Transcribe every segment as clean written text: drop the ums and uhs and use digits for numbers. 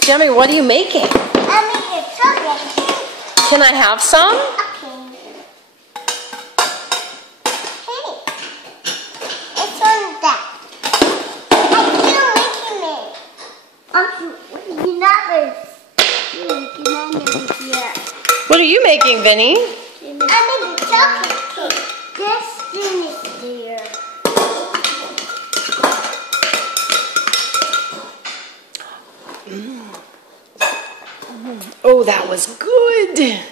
Gemma, what are you making? I'm making chocolate cake. Can I have some? Okay. Hey, it's on that. I'm still making it. You're not making here. What are you making, Vinny? I'm making chocolate cake. This thing is there. Oh, that was good. You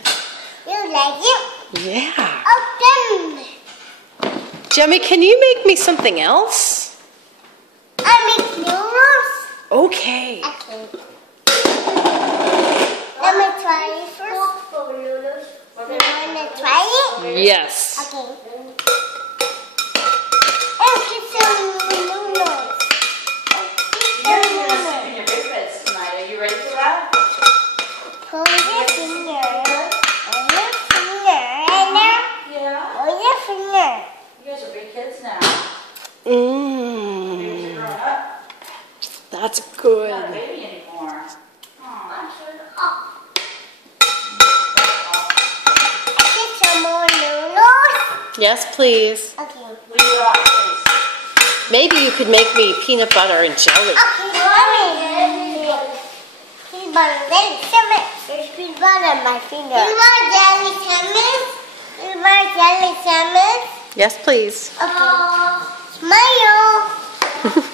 like it? Yeah. Okay. Gemma, can you make me something else? I make noodles. Okay. Okay. Let me try it first. You want to try it? Yes. Okay. Let's get some noodles. You're going to sleep in your big beds tonight. Are you ready for that? Hold your finger. Hold your finger. Right now? Yeah. Hold your finger. You guys are big kids now. Mmm. Babies are grown up. That's You're not a good. baby anymore. Aw. Get some more noodles. Yes, please. Okay. Leave it off, please. Maybe you could make me peanut butter and jelly. Okay, mommy. Peanut butter jelly sandwich. There's peanut butter on my finger. Peanut butter jelly sandwich. Peanut butter jelly sandwich. Yes, please. Okay. Smile.